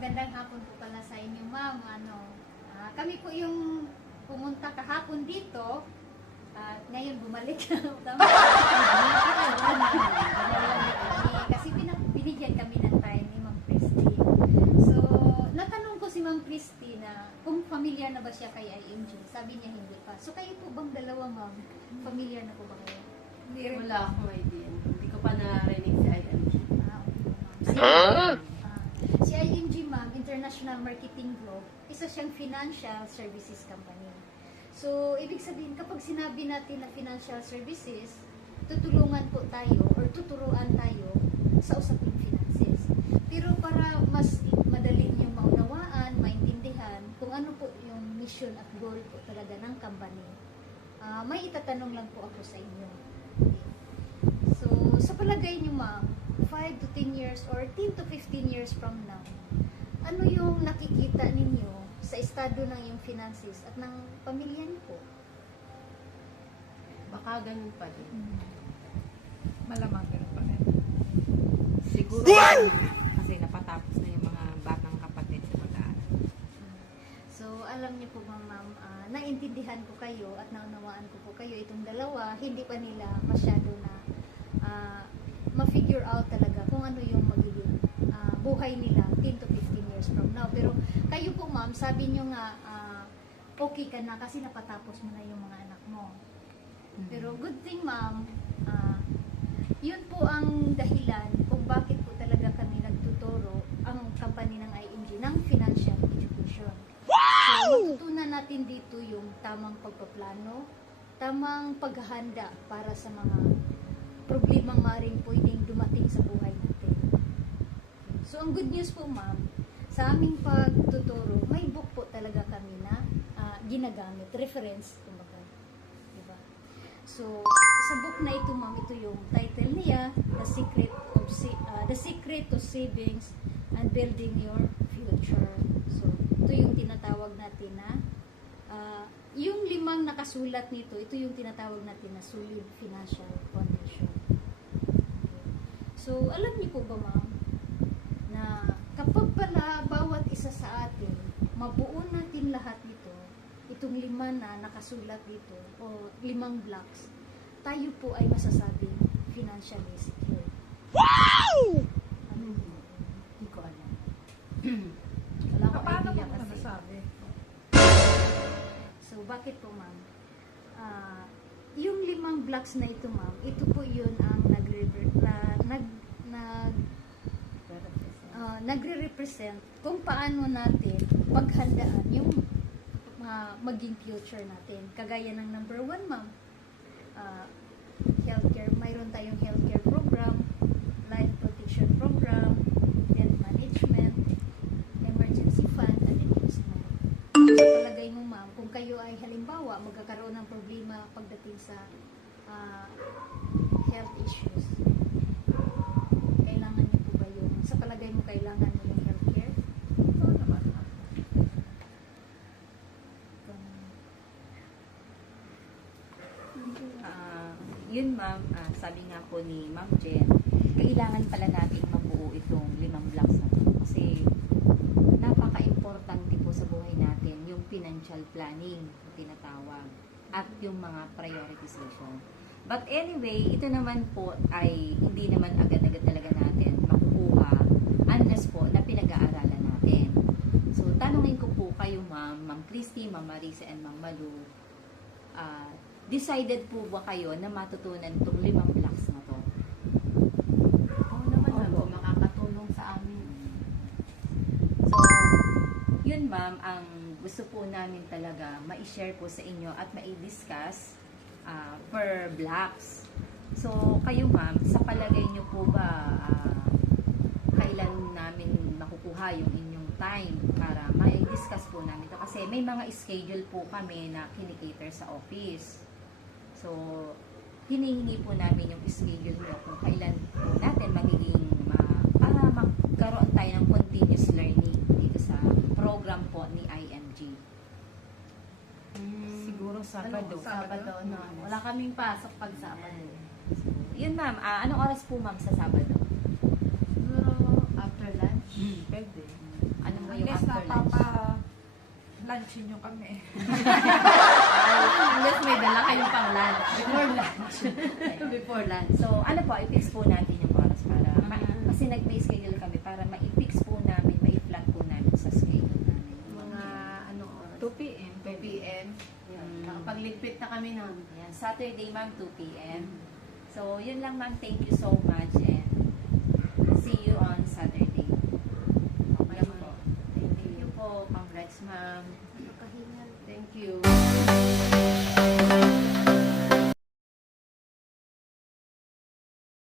magandang hapon po pala sa inyo, ma'am. Kami po yung pumunta kahapon dito at ngayon bumalik. Tama? Kasi binigyan kami ng time ni Ma'am Christy. So, natanong ko si Ma'am Christy na kung familiar na ba siya kay IMG. Sabi niya hindi pa. So, kayo po bang dalawa, ma'am? Familiar na po ba kayo? Hindi rin. Wala akong idea. Hindi ko pa narinig si IMG. Si IMG, ma'am, International Marketing Group, isa siyang financial services company. So, ibig sabihin, kapag sinabi natin na financial services, tutulungan po tayo or tuturuan tayo sa usaping finances. Pero para mas madali niyong maunawaan, maintindihan kung ano po yung mission at goal po talaga ng company, may itatanong lang po ako sa inyo. So, sa palagay niyo, ma'am, 5 to 10 years or 10 to 15 years from now, ano yung nakikita ninyo sa estado ng iyong finances at ng pamilya niyo po? Baka ganun pa din. Malamang ganun pa rin. Siguro kasi napatapos na yung mga batang kapatid sa pag-aaral. So, alam niyo po ba, ma'am, naintindihan ko kayo at naunawaan ko po kayo itong dalawa, hindi pa nila masyado na ma-figure out talaga kung ano yung magiging buhay nila 10 to 15 years from now. Pero kayo po, ma'am, sabi niyo nga okay ka na kasi napatapos mo na yung mga anak mo. Pero good thing, ma'am, yun po ang dahilan kung bakit po talaga kami nagtuturo ang company ng IMG ng financial education. So, matutunan natin dito yung tamang pagpaplano, tamang paghahanda para sa mga problemang maaaring pwedeng dumating sa buhay natin. So, ang good news po, ma'am, sa aming pagtuturo, may book po talaga kami na ginagamit, reference, kumbaga. Diba? So, sa book na ito, ma'am, ito yung title niya, The Secret to Savings and Building Your Future. So, ito yung tinatawag natin na yung 5 nakasulat nito, ito yung tinatawag natin na solid financial foundation. So, alam niyo po ba, ma'am, na kapag pala bawat isa sa atin, mabuo natin lahat nito, itong 5 na nakasulat dito, o 5 blocks, tayo po ay masasabing financially secure. Wow! Hindi ko alam. Wala akong Paano idea mo kasi. nasasabi? So, bakit po, ma'am? Yung 5 blocks na ito, ma'am, ito po yun ang nagre-represent kung paano natin paghandaan yung maging future natin. Kagaya ng number 1, ma'am, healthcare. Mayroon tayong healthcare program, life protection program, debt management, emergency fund, and investment. Sa palagay mo, ma'am, kung kayo ay halimbawa magkakaroon ng problema pagdating sa health issues, kailangan niyo po ba yung, sa palagay mo kailangan niyo yung healthcare? Oo naman. Yun ma'am, sabi nga po ni Ma'am Jen, kailangan pala natin mabuo itong 5 blocks na to. Kasi napaka-importante po sa buhay natin yung financial planning, tinatawag, at yung mga prioritization. But anyway, ito naman po ay hindi naman agad-agad talaga natin makukuha unless po na pinag-aaralan natin. So, tanungin ko po kayo Ma'am Christy, Ma'am Marisa, and Ma'am Malu, decided po ba kayo na matutunan itong 5 blocks na to? Oo naman, ma'am. Makakatulong sa amin. So, yun ma'am, ang gusto po namin talaga ma-share po sa inyo at ma-discuss per blocks. So, kayo ma'am, sa palagay nyo po ba kailan namin makukuha yung inyong time para ma-discuss po namin ito? Kasi may mga schedule po kami na kinikater sa office. So, hinihingi po namin yung schedule nyo kung kailan po natin magiging para magkaroon tayo ng continuous learning dito sa program po ni IMG. Siguro Sabado. Sabado? No. Wala kaming pasok pag Sabado. Yun ma'am, anong oras po ma'am sa Sabado? Siguro after lunch. Pwede. Ano yung Unless after lunch. lunchin nyo kami. Unless may dala kayong pang lunch. Before lunch. Before lunch. So, ano po, i-fix po natin yung oras para, kasi nag-base schedule kami para ma-fix po namin, ma-flat po namin sa schedule namin. Mga ano oras? 2 p.m. 2 p.m. Yun. Nakapagligpit na kami nun. Yan, Saturday, ma'am, 2 p.m. So, yun lang, ma'am. Thank you so much and see you on Saturday. Okay po. Thank you po. Congrats, ma'am. Nakahingal. Thank you.